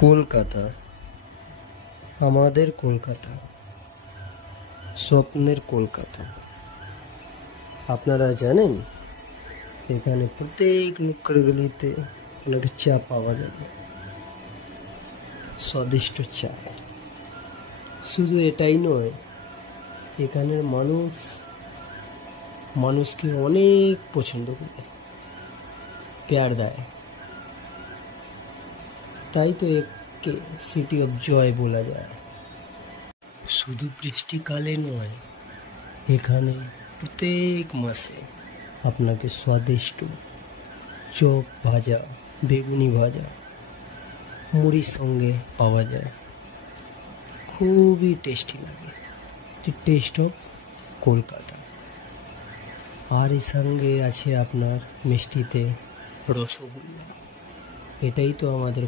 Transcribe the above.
কলকাতা, আমাদের কলকাতা, স্বপ্নের কলকাতা। আপনারা জানেন এখানে প্রত্যেক নুক্কড় গলিতে অনেক চা পাওয়া যাবে, স্বাদিষ্ট চা। শুধু এটাই নয়, এখানের মানুষকে অনেক পছন্দ করে, প্যার দেয়। তাই তো একে সিটি অফ জয় বলা যায়। শুধু বৃষ্টিকালে নয়, এখানে প্রত্যেক মাসে আপনাকে স্বাদিষ্ট চপ ভাজা, বেগুনি ভাজা মুড়ির সঙ্গে পাওয়া যায়। খুবই টেস্টি লাগে, টেস্ট অফ কলকাতা। আর এর সঙ্গে আছে আপনার মিষ্টিতে রসগোল্লা। এটাই তো আমাদের